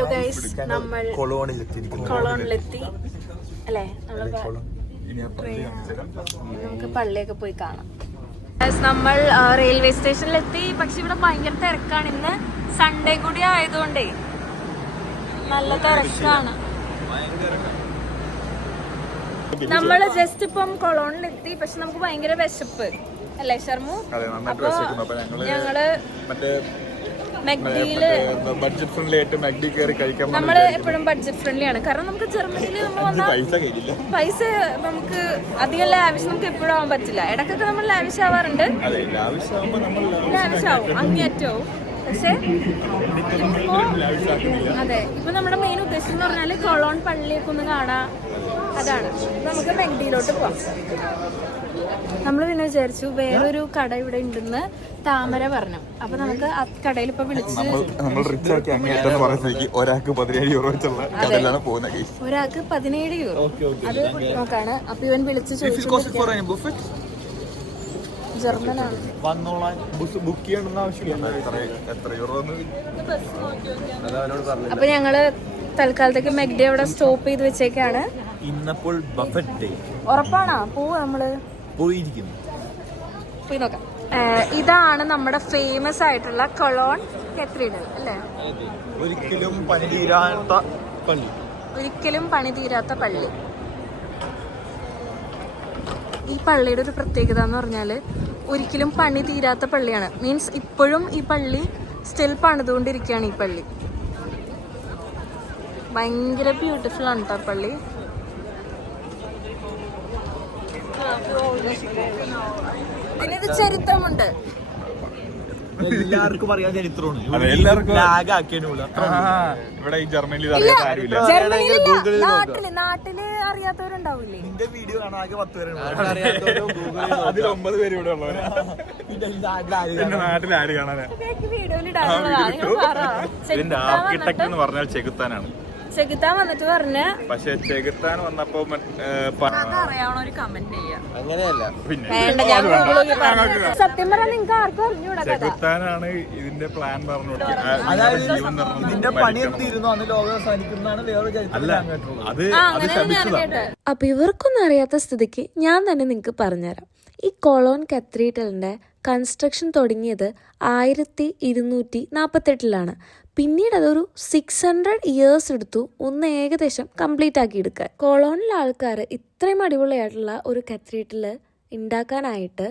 Hello guys, നമ്മൾ കൊളോണിലെത്തി അല്ലേ? നമുക്ക് പള്ളിയൊക്കെ പോയി കാണാം. നമ്മൾ റെയിൽവേ സ്റ്റേഷനിലെത്തി. പക്ഷെ ഇവിടെ ഭയങ്കര തിരക്കാണ്. ഇന്ന് സൺഡേ കൂടി ആയതുകൊണ്ടേ നല്ല തിരക്കാണ്. നമ്മള് ജസ്റ്റ് ഇപ്പം കൊളോണിലെത്തി. പക്ഷെ നമുക്ക് ഭയങ്കര വിശപ്പ് അല്ലേ ശർമ്മു? അപ്പൊ ഞങ്ങള് ബഡ്ജറ്റ് ഫ്രണ്ട്ലി ആയിട്ട് മാക്ഡി കയറി കഴിക്കാൻ. നമ്മള് എപ്പോഴും ബഡ്ജറ്റ് ഫ്രണ്ട്ലി ആണ്. കാരണം നമുക്ക് ജർമ്മനിയിൽ പൈസ നമുക്ക് അധികം ലാവിഷ് നമുക്ക് എപ്പോഴും ആവാൻ പറ്റില്ല. ഇടയ്ക്കൊക്കെ നമ്മൾ ലാവിഷ് ആവാറുണ്ട്, ലാവിഷ് ആവും അങ്ങേയറ്റവും. പക്ഷെ അതെ, ഇപ്പൊ നമ്മുടെ മെയിൻ ഉദ്ദേശം എന്ന് പറഞ്ഞാല് കൊളോൺ പള്ളിയൊക്കെ ഒന്ന് കാണാം. അതാണ്. നമുക്ക് മെഗ്ഡിയിലോട്ട് പോവാം. നമ്മൾ പിന്നെ വിചാരിച്ചു വേറൊരു കട ഇവിടെ ഉണ്ടെന്ന് താമര പറഞ്ഞു. അപ്പൊ നമുക്ക് ആ കടയിൽ ഇപ്പൊ വിളിച്ച് ഒരാൾക്ക് 17 യൂറോ വെച്ചുള്ള കടയിലാണ് പോകുന്നത്. ഒരാൾക്ക് 17 യൂറോ അത് നോക്കാണ്. അപ്പൊ ഇവൻ വിളിച്ച് ചോദിച്ചു. ജർമ്മനാണ്. ബുക്ക് ചെയ്യണമെന്ന് ആവശ്യമില്ല. അപ്പൊ ഞങ്ങള് തൽക്കാലത്തേക്ക് മെഗ്ഡി അവിടെ സ്റ്റോപ്പ് ചെയ്ത് വെച്ചേക്കാണ്. ഇന്നപ്പോൾ ബഫറ്റ് ഡേ. ഉറപ്പാണോ? പോവാ നമ്മള് പോയിരിക്കുന്നു. പോയി നോക്കാം. ഇതാണ് നമ്മുടെ ഫേമസ് ആയിട്ടുള്ള കൊളോൺ കത്തീഡ്രൽ അല്ലേ? ഒരിക്കലും പണി തീരാത്ത പള്ളി. ഒരിക്കലും പണി തീരാത്ത പള്ളി. ഈ പള്ളിയുടെ ഒരു പ്രത്യേകത എന്ന് പറഞ്ഞാൽ ഒരിക്കലും പണി തീരാത്ത പള്ളിയാണ്. മീൻസ് ഇപ്പോഴും ഈ പള്ളി സ്റ്റിൽ പണിതുകൊണ്ടിരിക്കുകയാണ്. ഈ പള്ളി ഭയങ്കര ബ്യൂട്ടിഫുൾ ആണ് കേട്ടോ പള്ളി. ഇതിനൊരു ചരിത്രമുണ്ട്. എല്ലാവർക്കും അറിയാൻ ചരിത്രമാണ്. ഇവിടെ ഈ ജർമ്മനിയിൽ നാട്ടില് അറിയാത്തവരുണ്ടാവില്ലേ? നിന്റെ വീഡിയോ കാണാൻ ആകെ 10 പേരാണ്. അതിൽ 9 പേര് ഇവിടെ ഉള്ളവരാണ്. നാട്ടിൽ ആര് കാണാനാ? ഇതിന്റെ ആർക്കിടെക്ട് എന്ന് പറഞ്ഞാൽ ചെകുത്താനാണ്. ചെകുത്താൻ വന്നിട്ട് പറഞ്ഞ പക്ഷെ ചെകുത്താൻ വന്നപ്പോ അറിയാവണ ഒരു കമന്റ് ചെയ്യാം. അങ്ങനെയല്ല, പിന്നെ സത്യം പറഞ്ഞാൽ നിങ്ങൾക്ക് ആർക്കും അറിഞ്ഞൂടാ. ചെകുത്താനാണ് ഇതിന്റെ പ്ലാൻ പറഞ്ഞു. അപ്പൊ ഇവർക്കൊന്നും അറിയാത്ത സ്ഥിതിക്ക് ഞാൻ തന്നെ നിങ്ങൾക്ക് പറഞ്ഞുതരാം. ഈ കൊളോൺ കത്തീഡ്രലിന്റെ കൺസ്ട്രക്ഷൻ തുടങ്ങിയത് 1248 പിന്നീട് അതൊരു 600 ഇയേഴ്സ് എടുത്തു ഒന്ന് ഏകദേശം കംപ്ലീറ്റ് ആക്കി എടുക്കാൻ. കൊളോണിലെ ആൾക്കാർ ഇത്രയും അടിപൊളിയായിട്ടുള്ള ഒരു കത്തീഡ്രൽ ഉണ്ടാക്കാനായിട്ട്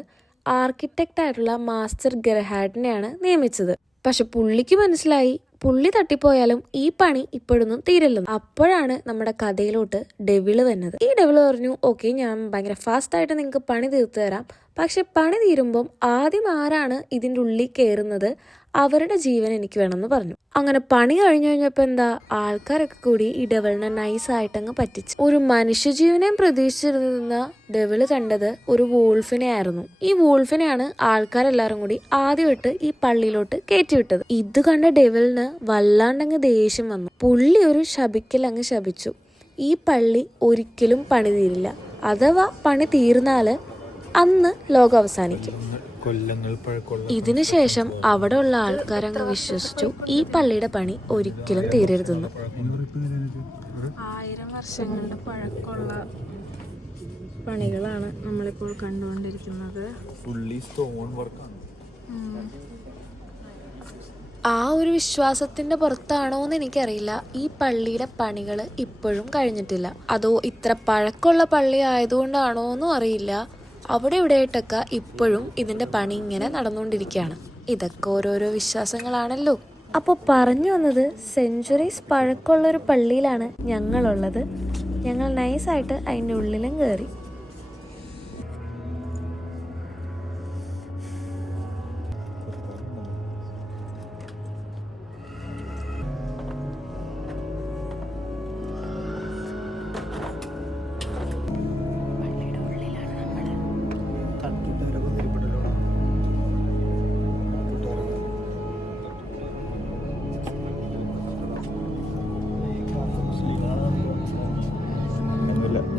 ആർക്കിടെക്റ്റ് ആയിട്ടുള്ള മാസ്റ്റർ ഗെർഹാർഡിനെയാണ് നിയമിച്ചത്. പക്ഷെ പുള്ളിക്ക് മനസ്സിലായി പുള്ളി തട്ടിപ്പോയാലും ഈ പണി ഇപ്പോഴൊന്നും തീരില്ലെന്ന്. അപ്പോഴാണ് നമ്മുടെ കഥയിലോട്ട് ഡെവിള് വന്നത്. ഈ ഡെവിള് പറഞ്ഞു, ഓക്കെ ഞാൻ ഭയങ്കര ഫാസ്റ്റ് ആയിട്ട് നിങ്ങൾക്ക് പണി തീർത്തു തരാം. പക്ഷെ പണി തീരുമ്പം ആദ്യം ആരാണ് ഇതിൻ്റെ ഉള്ളിൽ കയറുന്നത് അവരുടെ ജീവൻ എനിക്ക് വേണമെന്ന് പറഞ്ഞു. അങ്ങനെ പണി കഴിഞ്ഞപ്പോ എന്താ, ആൾക്കാരൊക്കെ കൂടി ഈ ഡെവിളിനെ നൈസായിട്ടങ്ങ് പറ്റിച്ചു. ഒരു മനുഷ്യജീവനെയും പ്രതീക്ഷിച്ചിരുന്ന ഡെവിള് കണ്ടത് ഒരു വൂൾഫിനെ ആയിരുന്നു. ഈ വൂൾഫിനെയാണ് ആൾക്കാരെല്ലാരും കൂടി ആദ്യമായിട്ട് ഈ പള്ളിയിലോട്ട് കയറ്റിവിട്ടത്. ഇത് കണ്ട ഡെവിളിന് വല്ലാണ്ടങ്ങ് ദേഷ്യം വന്നു. പുള്ളി ഒരു ശപിക്കൽ അങ്ങ് ശപിച്ചു. ഈ പള്ളി ഒരിക്കലും പണി തീരില്ല, അഥവാ പണി തീർന്നാല് അന്ന് ലോകം അവസാനിക്കും. ഇതിനു ശേഷം അവിടെ ഉള്ള ആൾക്കാരങ്ങ് വിശ്വസിച്ചു ഈ പള്ളിയുടെ പണി ഒരിക്കലും തീരരുതെന്ന്. 1000 വർഷങ്ങളുടെ പഴക്കമുള്ള പണികളാണ് നമ്മളിപ്പോൾ കണ്ടുകൊണ്ടിരിക്കുന്നത്. ആ ഒരു വിശ്വാസത്തിന്റെ പുറത്താണോന്ന് എനിക്കറിയില്ല ഈ പള്ളിയുടെ പണികൾ ഇപ്പോഴും കഴിഞ്ഞിട്ടില്ല. അതോ ഇത്ര പഴക്കമുള്ള പള്ളി ആയതുകൊണ്ടാണോന്നും അറിയില്ല. അവിടെ ഇവിടെയായിട്ടൊക്കെ ഇപ്പോഴും ഇതിന്റെ പണി ഇങ്ങനെ നടന്നുകൊണ്ടിരിക്കുകയാണ്. ഇതൊക്കെ ഓരോരോ വിശ്വാസങ്ങളാണല്ലോ. അപ്പോൾ പറഞ്ഞു വന്നത്, സെഞ്ച്വറീസ് പഴക്കമുള്ളൊരു പള്ളിയിലാണ് ഞങ്ങളുള്ളത്. ഞങ്ങൾ നൈസായിട്ട് അതിൻ്റെ ഉള്ളിലും കയറി.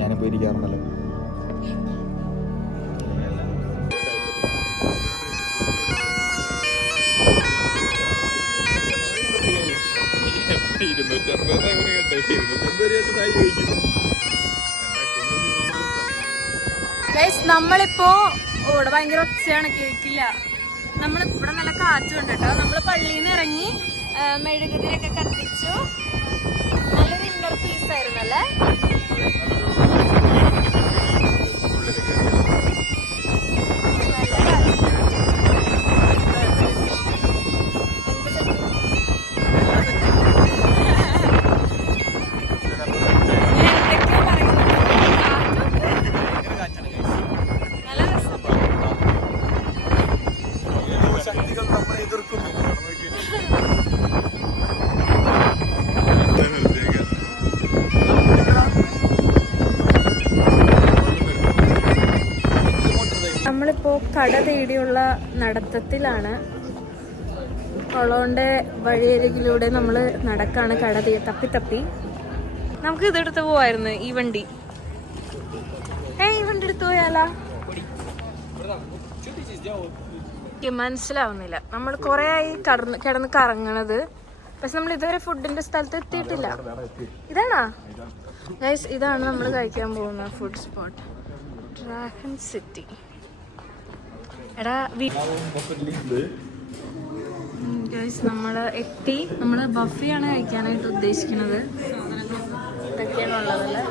ഞാനിപ്പോ ഇരിക്കാറുണ്ടല്ലോ. നമ്മളിപ്പോ ഇവിടെ ഭയങ്കര ഒച്ചയാണ്, കേക്കില്ല. നമ്മൾ ഇവിടെ നല്ല കാറ്റുണ്ട് കേട്ടോ. നമ്മള് പള്ളിയിൽ നിന്ന് ഇറങ്ങി മെഴുകുതിരിയൊക്കെ കത്തിച്ചു. നല്ലൊരു ഇന്നർ പീസ് ആയിരുന്നല്ലേ. നമ്മളിപ്പോ കട തേടിയുള്ള നടത്തത്തിലാണ്. കൊളോന്റെ വഴിയരികിലൂടെ നമ്മൾ നടക്കാണ്, കട തപ്പി തപ്പി. നമുക്ക് ഇതെടുത്ത് പോവായിരുന്നു, ഈ വണ്ടി. ഈ വണ്ടി എടുത്തു പോയാലാ? മനസ്സിലാവുന്നില്ല. നമ്മൾ കുറെ ആയി കിടന്ന് കറങ്ങണത്, പക്ഷെ നമ്മൾ ഇതുവരെ ഫുഡിന്റെ സ്ഥലത്ത് എത്തിയിട്ടില്ല. ഇതാണോ ഗൈസ്? ഇതാണ് നമ്മൾ കഴിക്കാൻ പോകുന്ന ഫുഡ് സ്പോട്ട്, ഡ്രാഗൺ സിറ്റി. എടാ ഗൈസ്, നമ്മള് എത്തി. നമ്മള് ബഫയാണ് കഴിക്കാനായിട്ട് ഉദ്ദേശിക്കുന്നത്. ഇതൊക്കെയാണുള്ളതല്ലേ.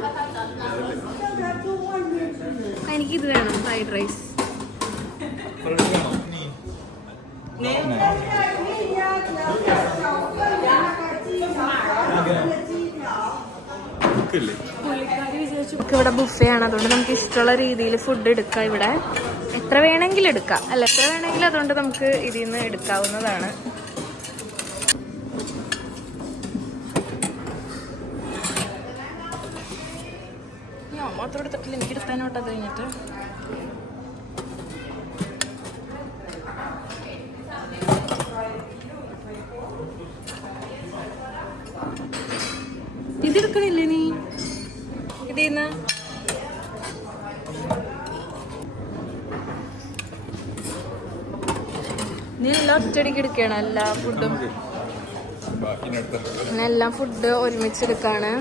എനിക്കിത് വേണം, ഫ്രൈഡ് റൈസ്. ഇവിടെ ബുഫേ ആണ്, അതുകൊണ്ട് നമുക്ക് ഇഷ്ടമുള്ള രീതിയിൽ ഫുഡ് എടുക്കാം. ഇവിടെ എത്ര വേണമെങ്കിലും എടുക്കാം, അല്ല എത്ര വേണമെങ്കിലും, അതുകൊണ്ട് നമുക്ക് ഇതിൽ നിന്ന് എടുക്കാവുന്നതാണ്. ഞാൻ മാത്രം എടുത്തിട്ടില്ല, എനിക്ക് എടുത്താനോട്ടത് കഴിഞ്ഞിട്ട്. ഇതെടുക്കണില്ലേ നീ? ഇതിന്ന് നീ എല്ലാം ഒറ്റയടിക്ക് എടുക്കണം, എല്ലാ ഫുഡും. എല്ലാം ഫുഡ് ഒരുമിച്ചെടുക്കാണ്.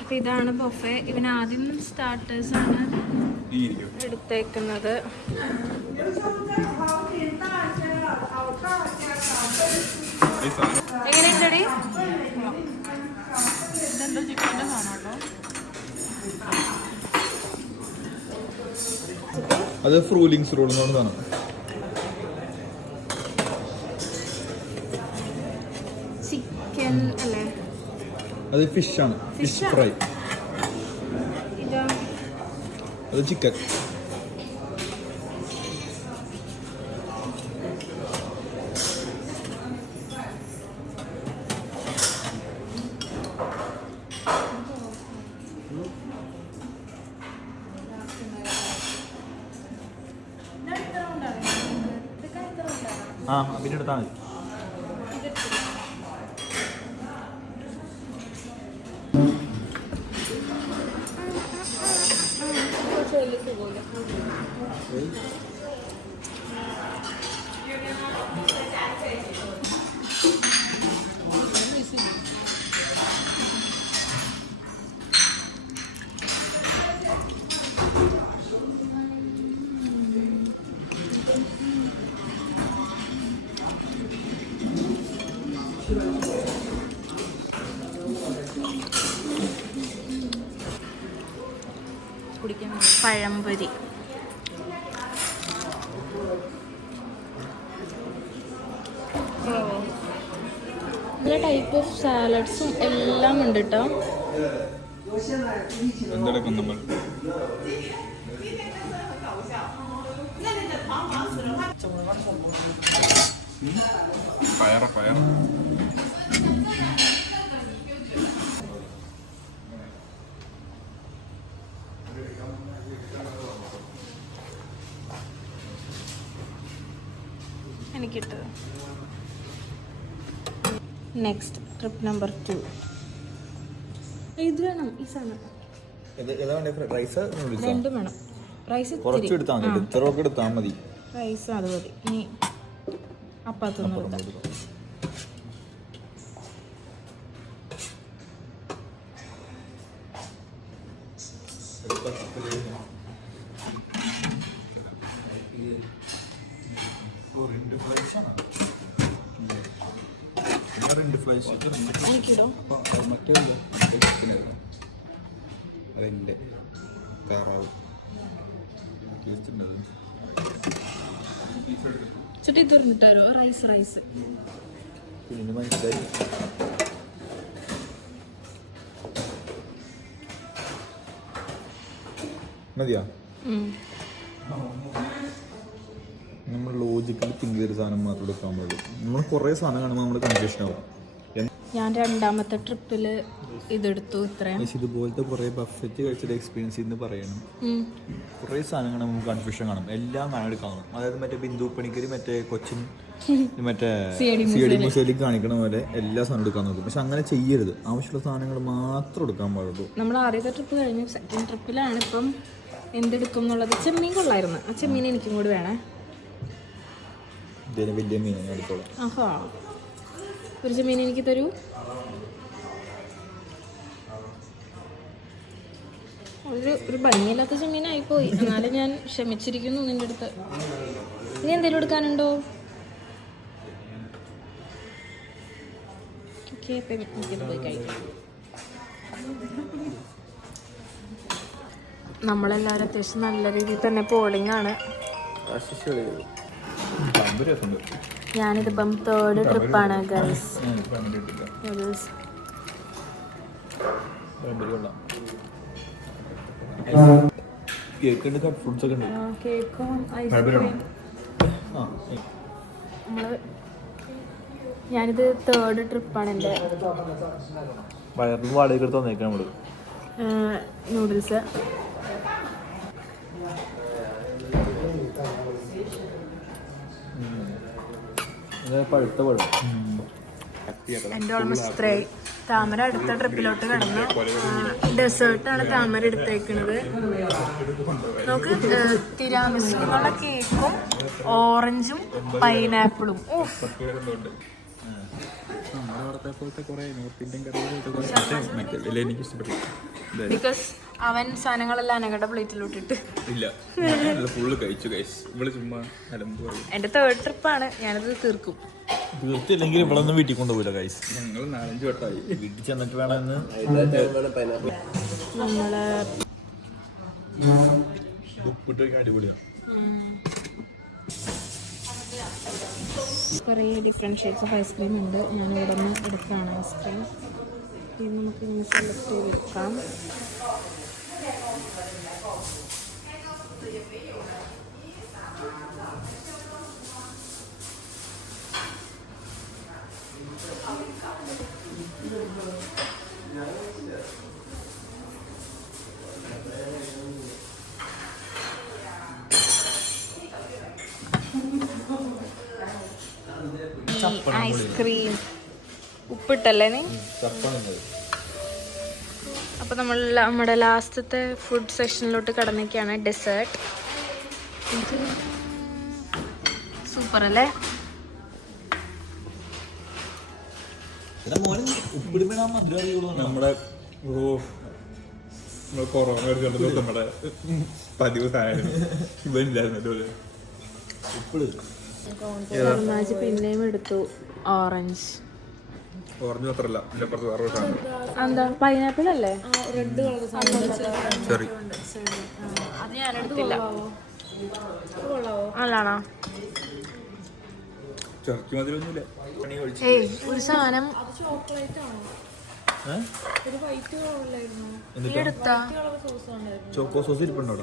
അപ്പൊ ഇതാണ് ബൊഫെ. ഇവന് ആദ്യം സ്റ്റാർട്ടേഴ്സ് ആണ് എടുത്തേക്കുന്നത്. എങ്ങനെയുണ്ടടി? ഇതെന്തോ ചിക്കൻ്റെ സാധനം കേട്ടോ. അത് ഫ്രൂലിങ്സ് റോൾ എന്ന് പറഞ്ഞതാണ്. ചിക്കൻ അല്ലേ? അത് ഫിഷ് ആണ്, ഫിഷ് ഫ്രൈ. അത് ചിക്കൻ. പിന്നെ എടുത്താൽ മതി. പഴംപൊരി. നല്ല ടൈപ്പ് ഓഫ് സാലഡ്സും എല്ലാം ഉണ്ട് കേട്ടോ. എനിക്കിട്ട് നെക്സ്റ്റ് ട്രിപ്പ് നമ്പർ 2. ഇത് വേണം ഈ സാധനം രണ്ടും വേണം. റൈസ് കുറച്ച് എടുത്താൽ മതി, ഇത്രയൊക്കെ എടുത്താൽ മതി. റൈസ് അത് മതി. ഇനി അപ്പത്തൊന്നും എടുത്താൽ എനിക്കിടോ. അതിൻ്റെ താറാവ് ചുറ്റി തുറന്നിട്ടോ റൈസ് പിന്നെ മനസ്സിലായി. മതിയാ? നമ്മൾ ലോജിക്കലി തിങ്ക് ചെയ്തൊരു സാധനം മാത്രം എടുക്കാൻ പാടുള്ളൂ. നമ്മൾ കുറേ സാധനം കാണുമ്പോൾ നമ്മൾ കൺഫ്യൂഷൻ ആവും. ഞാൻ രണ്ടാമത്തെ ട്രിപ്പിൽ ഇതെടുത്തു. ഇത്രയും ഇതുപോലത്തെ കുറേ ബഫറ്റ് കഴിച്ചിട്ട് എക്സ്പീരിയൻസ് എന്ന് പറയണം. കുറേ സാധനങ്ങൾ നമുക്ക് കൺഫ്യൂഷൻ കാണും. എല്ലാം കാണാൻ എടുക്കണം. അതായത് മറ്റേ ബിന്ദു പണിക്കര് മറ്റേ കൊച്ചിൻ മറ്റേ സിഐഡി മുസേലിക്ക് കാണിക്കണ പോലെ എല്ലാ സാധനവും എടുക്കാൻ നോക്കും. പക്ഷെ അങ്ങനെ ചെയ്യരുത്. ആവശ്യമുള്ള സാധനങ്ങൾ മാത്രം എടുക്കാൻ പാടുള്ളൂ. നമ്മൾ ആദ്യത്തെ ട്രിപ്പ് കഴിഞ്ഞു. സെക്കൻഡ് ട്രിപ്പിലാണ് ഇപ്പം എന്തെടുക്കും എന്നുള്ളത്. ചെമ്മീൻ കൊള്ളായിരുന്നു. ആ ചെമ്മീൻ എനിക്കും കൂടി വേണേ. വലിയ മീൻ എടുത്തോളാം. ആഹാ, ഒരു ചെമ്മീൻ എനിക്ക് തരൂ. ഒരു ഭംഗിയില്ലാത്ത ചെമ്മീനായിപ്പോയി. എന്നാലും ഞാൻ ക്ഷമിച്ചിരിക്കുന്നു നിന്റെ അടുത്ത്. ഇനി എന്തെങ്കിലും എടുക്കാനുണ്ടോ? ഓക്കെ, പോയി കഴിക്കാം. നമ്മളെല്ലാവരും അത്യാവശ്യം നല്ല രീതിയിൽ തന്നെ പോളിംഗ് ആണ്. ഞാനിതിപ്പം തേർഡ് ട്രിപ്പാണ് ഗൈസ്. കേക്കും ഐസ്ക്രീം. ഞാനിത് തേർഡ് ട്രിപ്പാണ് എൻ്റെ. വയറിൽ വാടക എടുത്ത് വന്നേക്കാം നമ്മള്. നൂഡിൽസ് പഴുത്ത പഴം. എൻ്റെ ഓൾമോസ്റ്റ് ഇത്രയായി. താമര അടുത്ത ട്രിപ്പിലോട്ട് കടന്നു. ഡെസേർട്ടാണ് താമര എടുത്തേക്കുന്നത്. നമുക്ക് തിരാമിസുള്ള കേക്കും ഓറഞ്ചും പൈനാപ്പിളും. ബിക്കോസ് അവൻ സാധനങ്ങളെല്ലാം അനഘയുടെ പ്ലേറ്റിലോട്ടിട്ട് എന്റെ തേർഡ് ട്രിപ്പാണ്. ഞാനത് തീർക്കും. തീർത്തില്ലെങ്കിൽ ഇവിടെ ഒന്നും വീട്ടിൽ കൊണ്ടുപോയില്ല ഗൈസ്. ഞങ്ങൾ 4-5 വട്ടമായി വീട്ടിൽ ചെന്നിട്ട് വേണമെന്ന്. നമ്മള് അടിപൊളിയാണ്. കുറേ ഡിഫറെൻറ്റ് ഷേപ്സ് ഓഫ് ഐസ്ക്രീം ഉണ്ട്. ഞാൻ ഇവിടെ നിന്ന് എടുക്കുകയാണ് ഐസ്ക്രീം. ഇത് നമുക്ക് ഇങ്ങനെ സെലക്ട് ചെയ്തെടുക്കാം. ഐസ്ക്രീം ഉപ്പിട്ടല്ലേ നീ? അപ്പോൾ നമ്മൾ നമ്മുടെ ലാസ്റ്റത്തെ ഫുഡ് സെക്ഷനിലോട്ട് കടന്നൊക്കെയാണ്. ഡെസേർട്ട് സൂപ്പർ അല്ലേ? നമ്മുടെ കൊറോണ നമ്മുടെ പതിവ് സാധനം ഇവല്ലായിരുന്നല്ലോ. പിന്നെയും എടുത്തു ഓറഞ്ച്. ഓറഞ്ച് മാത്രല്ല, എന്താ പൈനാപ്പിൾ അല്ലേ? റെഡ് കളർ അത് ഞാൻ എടുത്തില്ല. അല്ലാണോ? ഏയ് ഒരു സാധനം ചോക്കോ സോസ് ഇരിപ്പുണ്ടോ?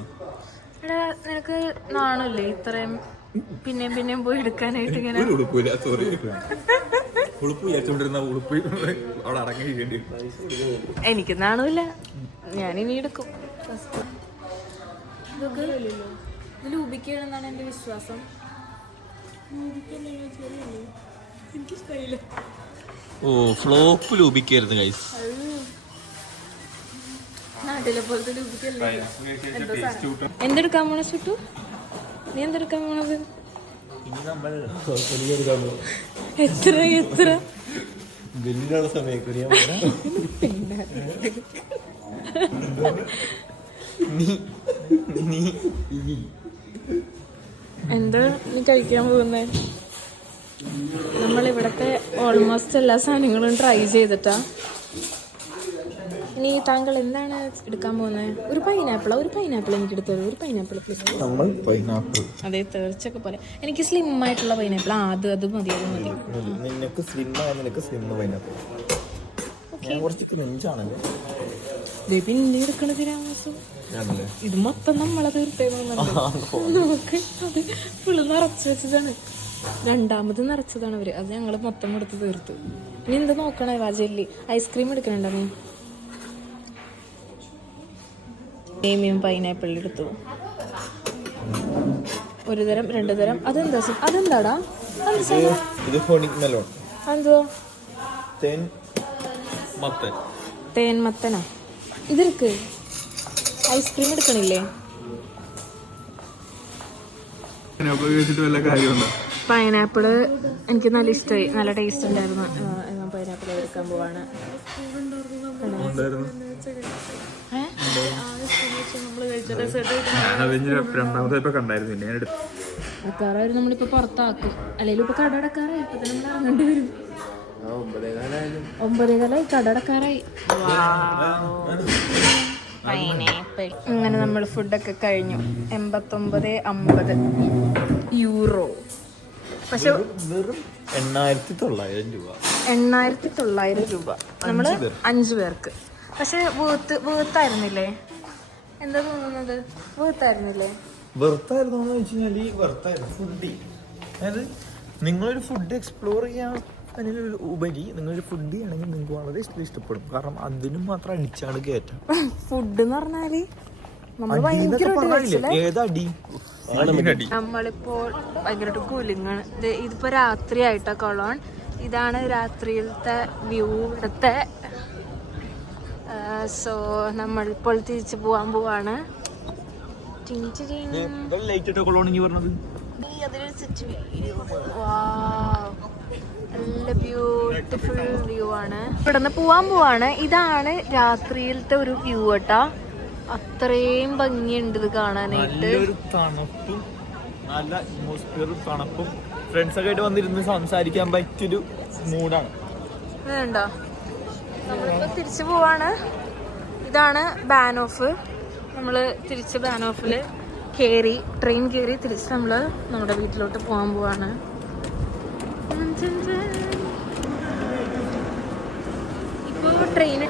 എടാ നിനക്ക് നാണല്ലേ ഇത്രയും പിന്നെയും പിന്നെയും പോയി എടുക്കാനായിട്ട്? ഇങ്ങനെ എനിക്ക് നാണമില്ല, ഞാനിനി എടുക്കും. ലൂപിക്കണമെന്നാണ് എൻ്റെ വിശ്വാസം. ഓ ഫ്ലോപ്പ് ലൂപിക്കായിരുന്നു ഗൈസ്. നാട്ടിലെ പോലത്തെ എന്തെടുക്കാൻ പോണ ചുട്ടു? നീ എന്തെടുക്കാൻ പോണത്? എത്ര എത്ര വലിയ സമയം എന്താ നീ കഴിക്കാൻ പോകുന്നേ? നമ്മളിവിടുത്തെ ഓൾമോസ്റ്റ് എല്ലാ സാധനങ്ങളും ട്രൈ ചെയ്തിട്ടാ. ഇനി താങ്കൾ എന്താണ് എടുക്കാൻ പോകുന്നത്? ഒരു പൈനാപ്പിൾ എനിക്ക് എടുത്തത്. ഒരു പൈനാപ്പിൾ പ്ലീസ്. അതെ, തേർച്ചൊക്കെ പോലെ. എനിക്ക് സ്ലിം ആയിട്ടുള്ള പൈനാപ്പിൾ. അത് മതി. നിനക്ക് സ്ലിം പൈനാപ്പിൾ. നെഞ്ചാണല്ലേ പിന്നെ എടുക്കണത് രാമസം. ഇത് മൊത്തം നമ്മളെ തീർത്തേന്ന് നമുക്ക് അത് ഫുള്ള് നിറച്ച് വെച്ചതാണ്. രണ്ടാമത് നിറച്ചതാണ് അവര്. അത് ഞങ്ങള് മൊത്തം എടുത്ത് തീർത്തു. ഇനി എന്ത് നോക്കണേ? ജെല്ലി ഐസ്ക്രീം എടുക്കണുണ്ടോ നീ? പ്രീമിയം പൈനാപ്പിൾ എടുത്തു. ഒരു തരം, രണ്ടു തരം. അതെന്താടാ? എന്തുവാ? തേൻ മത്തനാ? ഇതെടുക്ക്. ഐസ്ക്രീം എടുക്കണില്ലേ? പൈനാപ്പിള് എനിക്ക് നല്ല ഇഷ്ടമായി. നല്ല ടേസ്റ്റ് ഉണ്ടായിരുന്നു. പൈനാപ്പിൾ എടുക്കാൻ പോവാണ്. നമ്മളിപ്പോ പുറത്താക്കും. അല്ലെങ്കിൽ ഇപ്പൊ കട അടക്കാറായി. ഇപ്പൊ തന്നെ നമ്മൾ ഇറങ്ങേണ്ടി വരും. 9:15 കട അടക്കാറായി. അങ്ങനെ നമ്മൾ ഫുഡൊക്കെ കഴിഞ്ഞു. 89.50 യൂറോ. പക്ഷെ 8,900 രൂപ നമ്മള് 5 പേർക്ക്. പക്ഷെ വേർത്തായിരുന്നില്ലേ? എന്താ തോന്നുന്നത്? വേർത്തായിരുന്നില്ലേ? വെറുത്തായിരുന്നോന്ന് വെച്ച് കഴിഞ്ഞാല് അതായത് നിങ്ങളൊരു ഫുഡ് എക്സ്പ്ലോർ ചെയ്യാൻ ഉപരി നിങ്ങളൊരു ഫുഡ് ആണെങ്കിൽ നിങ്ങൾക്ക് വളരെ ഇഷ്ടപ്പെടും. കാരണം അതിനും മാത്രം അടിച്ചാണ് കയറ്റം. ഫുഡ് എന്ന് പറഞ്ഞാല് നമ്മളിപ്പോൾ ഭയങ്കരമായിട്ട് കൂലിങ്ങാണ്. ഇതിപ്പോ രാത്രിയായിട്ടാ കൊളോൺ. ഇതാണ് രാത്രിയിലത്തെ വ്യൂ ഇവിടുത്തെ. സോ നമ്മളിപ്പോൾ തിരിച്ചു പോവാൻ പോവാണ്. നല്ല ബ്യൂട്ടിഫുൾ വ്യൂ ആണ്. ഇവിടുന്ന് പോവാൻ പോവാണ്. ഇതാണ് രാത്രിയിലത്തെ ഒരു വ്യൂ കേട്ടാ. അത്രയും ഭംഗിയുണ്ട് ഇത് കാണാനായിട്ട്. തണുപ്പും നല്ല അറ്റ്മോസ്ഫിയറും തണുപ്പും ഫ്രണ്ട്സൊക്കെ ആയിട്ട് വന്നിരുന്ന് സംസാരിക്കാൻ പറ്റിയൊരു മൂഡാണ്. ഇതുണ്ടോ? നമ്മളിപ്പോ തിരിച്ചു പോവാണ്. ഇതാണ് ബാനോഫ്. നമ്മള് തിരിച്ച് ബാനോഫില് ട്രെയിൻ കയറി തിരിച്ച് നമ്മള് നമ്മുടെ വീട്ടിലോട്ട് പോകാൻ പോവാണ്. ഇപ്പൊ ട്രെയിൻ